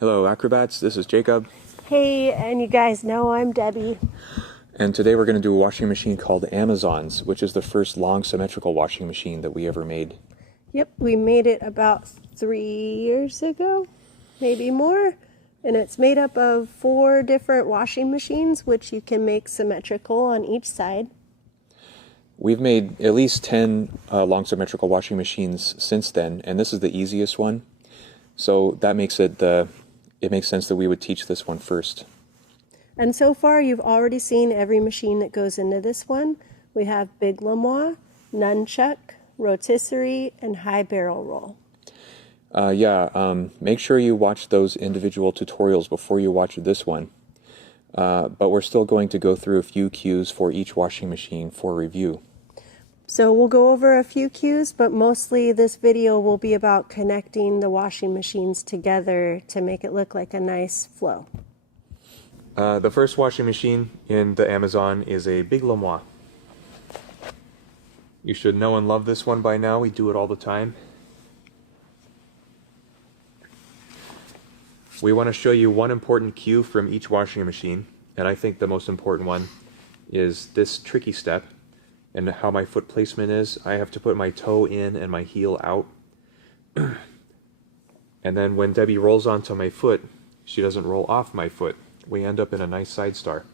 Hello Acrobats, this is Jacob. Hey, and you guys know I'm Debbie. And today we're going to do a washing machine called Amazon's, which is the first long symmetrical washing machine that we ever made. Yep, we made it about 3 years ago, maybe more. And it's made up of 4 different washing machines, which you can make symmetrical on each side. We've made at least 10 long symmetrical washing machines since then, and this is the easiest one. So that makes it makes sense that we would teach this one first. And so far, you've already seen every machine that goes into this one. We have big lamois, nunchuck, rotisserie, and high barrel roll. Make sure you watch those individual tutorials before you watch this one. But we're still going to go through a few cues for each washing machine for review. So we'll go over a few cues, but mostly this video will be about connecting the washing machines together to make it look like a nice flow. The first washing machine in the Amazon is a big lamois. You should know and love this one by now. We do it all the time. We want to show you one important cue from each washing machine, and I think the most important one is this tricky step and how my foot placement is. I have to put my toe in and my heel out. And then when Debbie rolls onto my foot, she doesn't roll off my foot. We end up in a nice side star.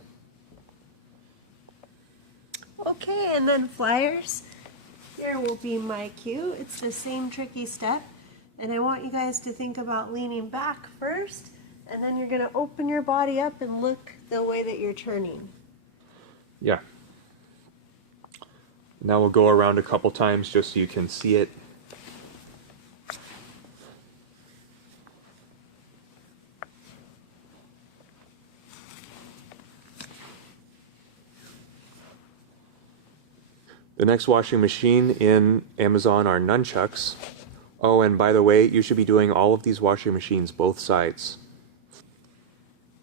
Okay, and then flyers. Here will be my cue. It's the same tricky step. And I want you guys to think about leaning back first, and then you're going to open your body up and look the way that you're turning. Yeah. Now we'll go around a couple times just so you can see it. The next washing machine in Amazon are nunchucks. Oh, and by the way, you should be doing all of these washing machines both sides.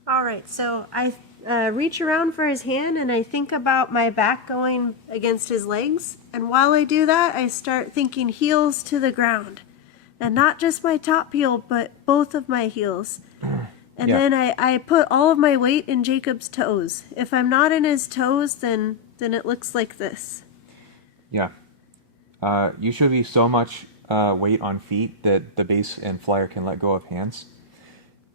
All right, so I reach around for his hand and I think about my back going against his legs. And while I do that, I start thinking heels to the ground. And not just my top heel, but both of my heels. And then I put all of my weight in Jacob's toes. If I'm not in his toes, then it looks like this. Yeah. You should be so much weight on feet that the base and flyer can let go of hands.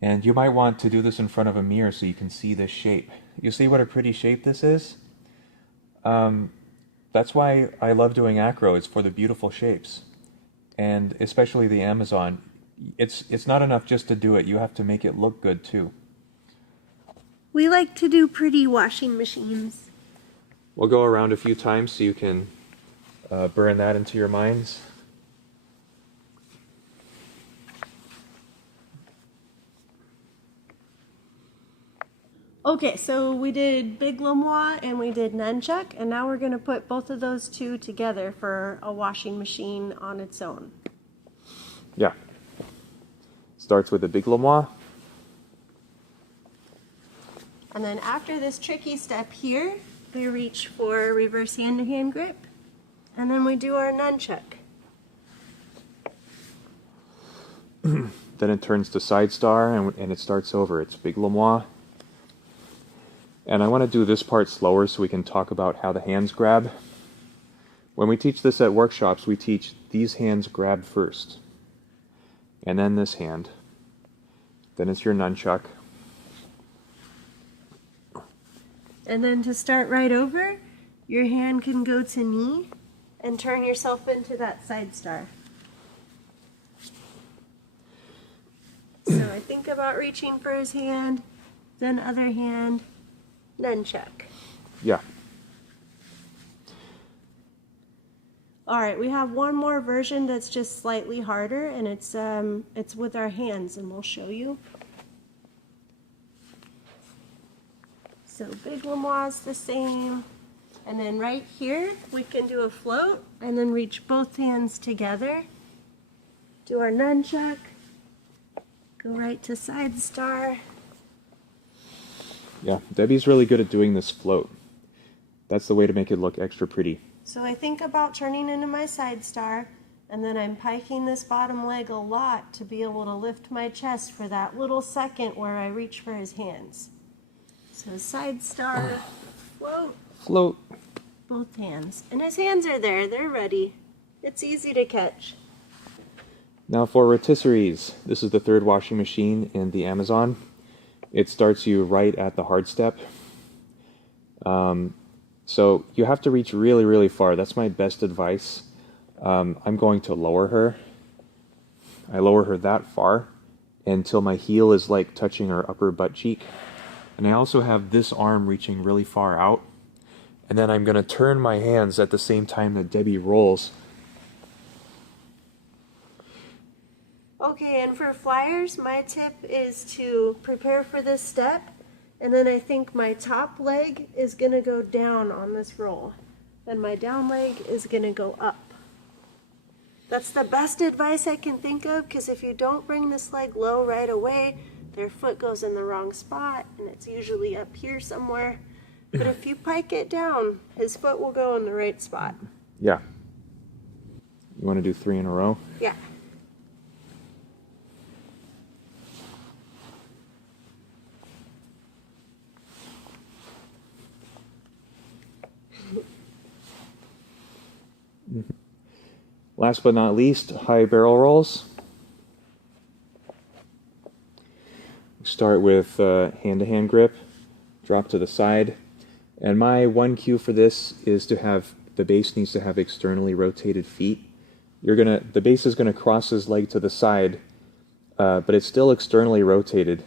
And you might want to do this in front of a mirror so you can see this shape. You see what a pretty shape this is? That's why I love doing acro. It's for the beautiful shapes. And especially the Amazon. It's not enough just to do it. You have to make it look good too. We like to do pretty washing machines. We'll go around a few times so you can burn that into your minds. Okay, so we did big lamois and we did nunchuck, and now we're going to put both of those two together for a washing machine on its own. Yeah. Starts with a big lamois. And then after this tricky step here, we reach for reverse hand-to-hand grip, and then we do our nunchuck. Then it turns to side star and it starts over. It's big lamois. And I want to do this part slower so we can talk about how the hands grab. When we teach this at workshops, we teach these hands grab first. And then this hand. Then it's your nunchuck. And then to start right over, your hand can go to knee and turn yourself into that side star. So I think about reaching for his hand, then other hand, nunchuck. Yeah. All right, we have one more version that's just slightly harder, and it's with our hands, and we'll show you. So big lamois is the same, and then right here we can do a float, and then reach both hands together. Do our nunchuck. Go right to side star. Yeah, Debbie's really good at doing this float. That's the way to make it look extra pretty. So I think about turning into my side star, And then I'm piking this bottom leg a lot to be able to lift my chest for that little second where I reach for his hands. So side star, float, Float. both hands. And his hands are there, they're ready. It's easy to catch. Now for rotisseries. This is the third washing machine in the Amazon. It starts you right at the hard step. So you have to reach really, really far. That's my best advice. I'm going to lower her. I lower her that far until my heel is like touching her upper butt cheek. And I also have this arm reaching really far out. And then I'm going to turn my hands at the same time that Debbie rolls. Okay, and for flyers, my tip is to prepare for this step, and then I think my top leg is going to go down on this roll, and my down leg is going to go up. That's the best advice I can think of, because if you don't bring this leg low right away, their foot goes in the wrong spot, and it's usually up here somewhere. But if you pike it down, his foot will go in the right spot. Yeah. You want to do 3 in a row? Yeah. Last but not least, high barrel rolls. Start with hand-to-hand grip, drop to the side. And my one cue for this is to have, the base needs to have externally rotated feet. The base is gonna cross his leg to the side, but it's still externally rotated.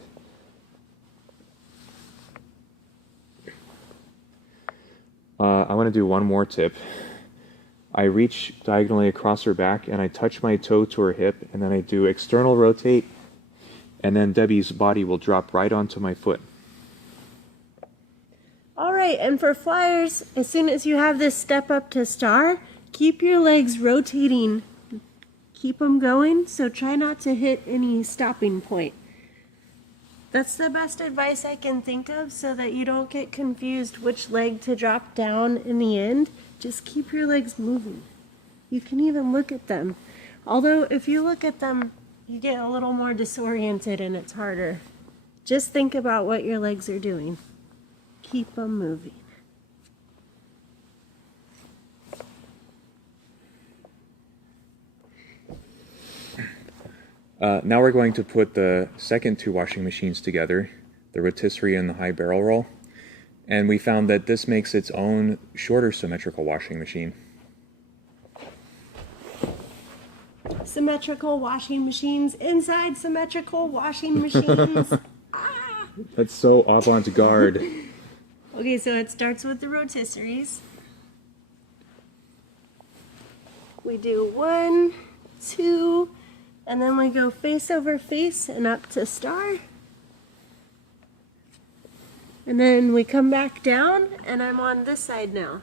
I wanna do one more tip. I reach diagonally across her back and I touch my toe to her hip, and then I do external rotate, and then Debbie's body will drop right onto my foot. All right, and for flyers, as soon as you have this step up to star, keep your legs rotating. Keep them going, so try not to hit any stopping point. That's the best advice I can think of, so that you don't get confused which leg to drop down in the end. Just keep your legs moving. You can even look at them. Although if you look at them, you get a little more disoriented and it's harder. Just think about what your legs are doing. Keep them moving. Now we're going to put the second 2 washing machines together, the rotisserie and the high barrel roll. And we found that this makes its own shorter symmetrical washing machine. Symmetrical washing machines inside symmetrical washing machines. That's so avant-garde. Okay, so it starts with the rotisseries. We do 1, 2, and then we go face over face and up to star. And then we come back down, and I'm on this side now.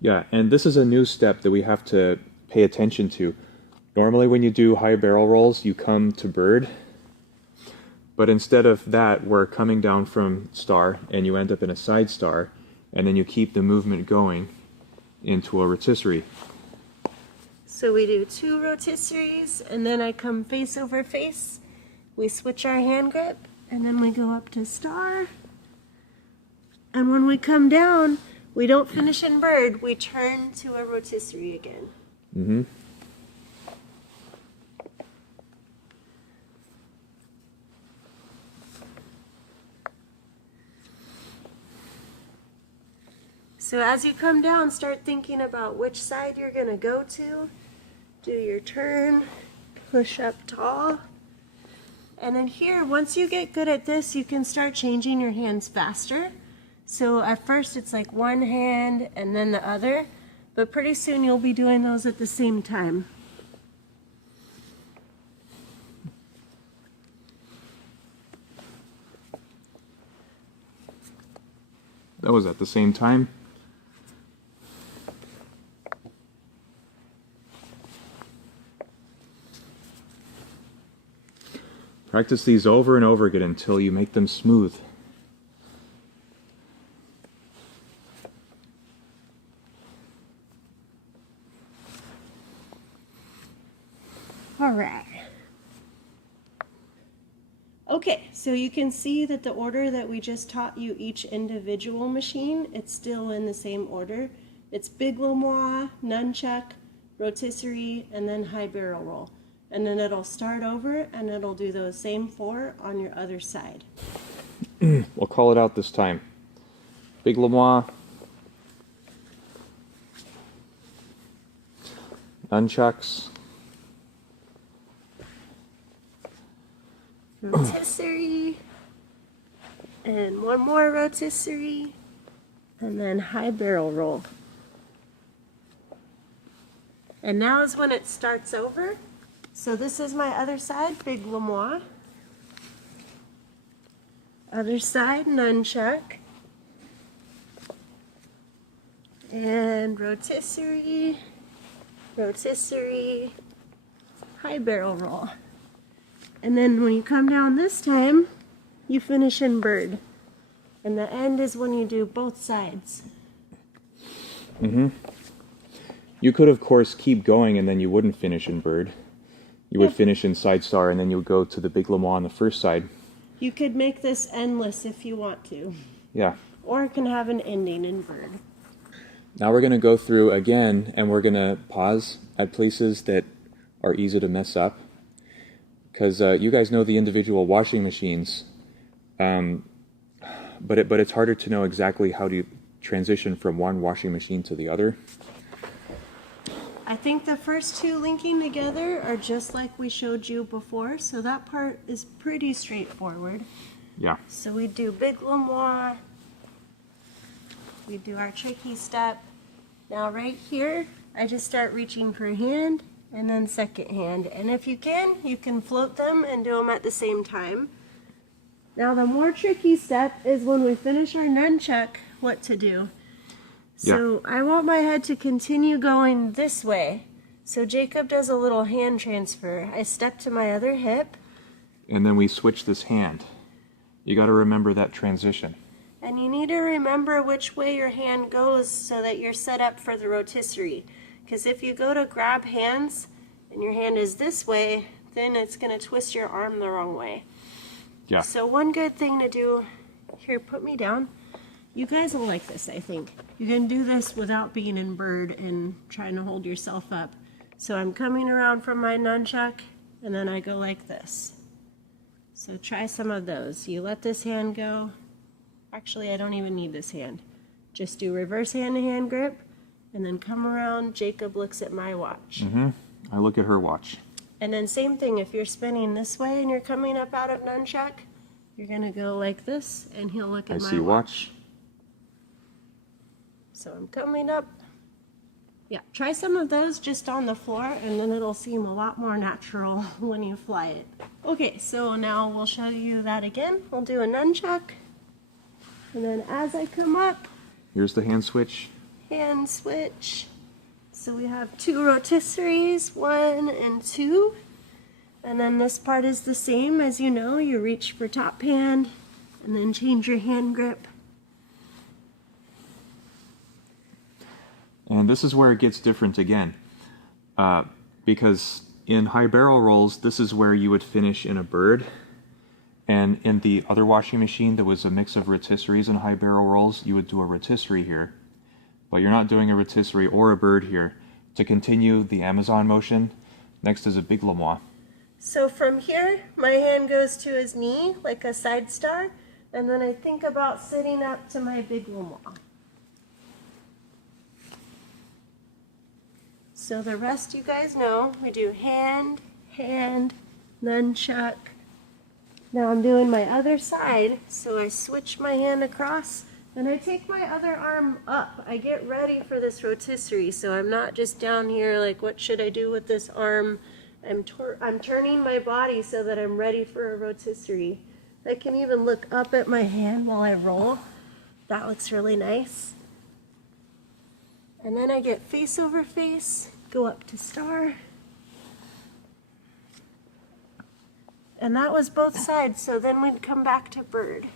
Yeah, and this is a new step that we have to pay attention to. Normally when you do high barrel rolls, you come to bird. But instead of that, we're coming down from star, and you end up in a side star, and then you keep the movement going into a rotisserie. So we do 2 rotisseries, and then I come face over face. We switch our hand grip, and then we go up to star. And when we come down, we don't finish in bird, we turn to a rotisserie again. Mm-hmm. So as you come down, start thinking about which side you're going to go to. Do your turn, push up tall. And then here, once you get good at this, you can start changing your hands faster. So at first it's like one hand and then the other, but pretty soon you'll be doing those at the same time. That was at the same time. Practice these over and over again until you make them smooth. All right. Okay, so you can see that the order that we just taught you each individual machine, it's still in the same order. It's big limois, nunchuck, rotisserie, and then high barrel roll. And then it'll start over and it'll do those same 4 on your other side. We'll call it out this time. Big limois, nunchucks, rotisserie, and one more rotisserie, and then high barrel roll. And now is when it starts over. So this is my other side, big limois. Other side, nunchuck. And rotisserie, rotisserie, high barrel roll. And then when you come down this time, you finish in bird. And the end is when you do both sides. You could, of course, keep going and then you wouldn't finish in bird. You would finish in side star and then you would go to the big limois on the first side. You could make this endless if you want to. Yeah. Or it can have an ending in bird. Now we're going to go through again and we're going to pause at places that are easy to mess up. Because you guys know the individual washing machines, but it's harder to know exactly how to transition from one washing machine to the other. I think the first 2 linking together are just like we showed you before, so that part is pretty straightforward. Yeah. So we do big limois, we do our tricky step. Now right here, I just start reaching for hand and then second hand. And if you can float them and do them at the same time. Now the more tricky step is when we finish our nunchuck, what to do. So I want my head to continue going this way. So Jacob does a little hand transfer. I step to my other hip. And then we switch this hand. You got to remember that transition. And you need to remember which way your hand goes so that you're set up for the rotisserie. Because if you go to grab hands and your hand is this way, then it's going to twist your arm the wrong way. Yeah. So one good thing to do, here, put me down. You guys will like this, I think. You can do this without being in bird and trying to hold yourself up. So I'm coming around from my nunchuck, and then I go like this. So try some of those. You let this hand go. Actually, I don't even need this hand. Just do reverse hand-to-hand grip, and then come around. Jacob looks at my watch. I look at her watch. And then same thing, if you're spinning this way and you're coming up out of nunchuck, you're gonna go like this, and he'll look at my watch. I see watch. So I'm coming up. Yeah, try some of those just on the floor and then it'll seem a lot more natural when you fly it. Okay, so now we'll show you that again. We'll do a nunchuck. And then as I come up, here's the hand switch. Hand switch. So we have 2 rotisseries, 1 and 2. And then this part is the same as you know. You reach for top hand and then change your hand grip. And this is where it gets different again, because in high barrel rolls, this is where you would finish in a bird, and in the other washing machine, there was a mix of rotisseries and high barrel rolls. You would do a rotisserie here, but you're not doing a rotisserie or a bird here. To continue the Amazon motion, next is a big limois. So from here, my hand goes to his knee, like a side star, and then I think about sitting up to my big limois. So the rest you guys know, we do hand, hand, nunchuck. Now I'm doing my other side, so I switch my hand across and I take my other arm up. I get ready for this rotisserie, so I'm not just down here like, what should I do with this arm? I'm turning my body so that I'm ready for a rotisserie. I can even look up at my hand while I roll. That looks really nice. And then I get face over face, go up to star. And that was both sides, so then we'd come back to bird.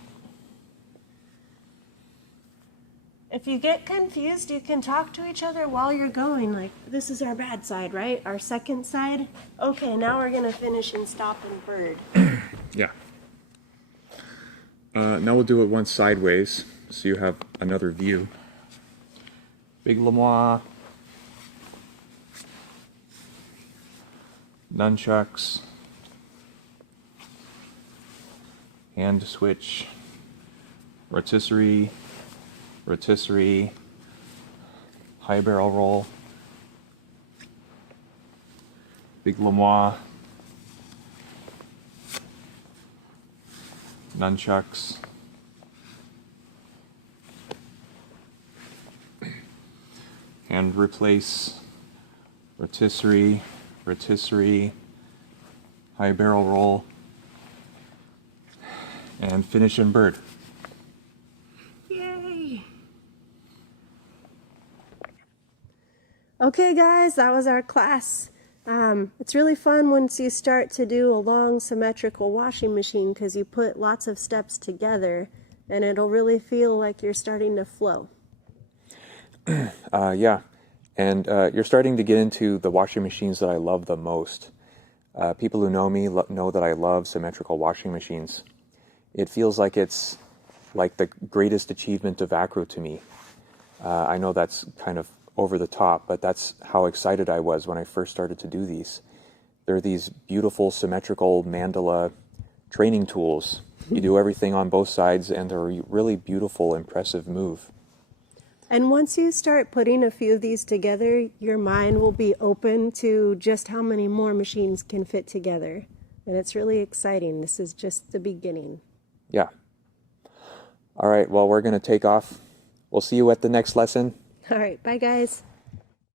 If you get confused, you can talk to each other while you're going. Like, this is our bad side, right? Our second side. Okay, now we're gonna finish and stop and bird. Yeah. Now we'll do it once sideways, so you have another view. Big Lemois. Nunchucks. Hand switch. Rotisserie. Rotisserie. High barrel roll. Big Lemois. Nunchucks. Hand replace. Rotisserie. Rotisserie. High barrel roll. And finish in bird. Yay! Okay guys, that was our class. It's really fun once you start to do a long symmetrical washing machine because you put lots of steps together and it'll really feel like you're starting to flow. Yeah, and you're starting to get into the washing machines that I love the most. People who know me know that I love symmetrical washing machines. It feels like it's like the greatest achievement of acro to me. I know that's kind of over the top, but that's how excited I was when I first started to do these. They're these beautiful symmetrical mandala training tools. You do everything on both sides, and they're a really beautiful, impressive move. And once you start putting a few of these together, your mind will be open to just how many more machines can fit together. And it's really exciting. This is just the beginning. Yeah. All right, well, we're going to take off. We'll see you at the next lesson. All right, bye guys.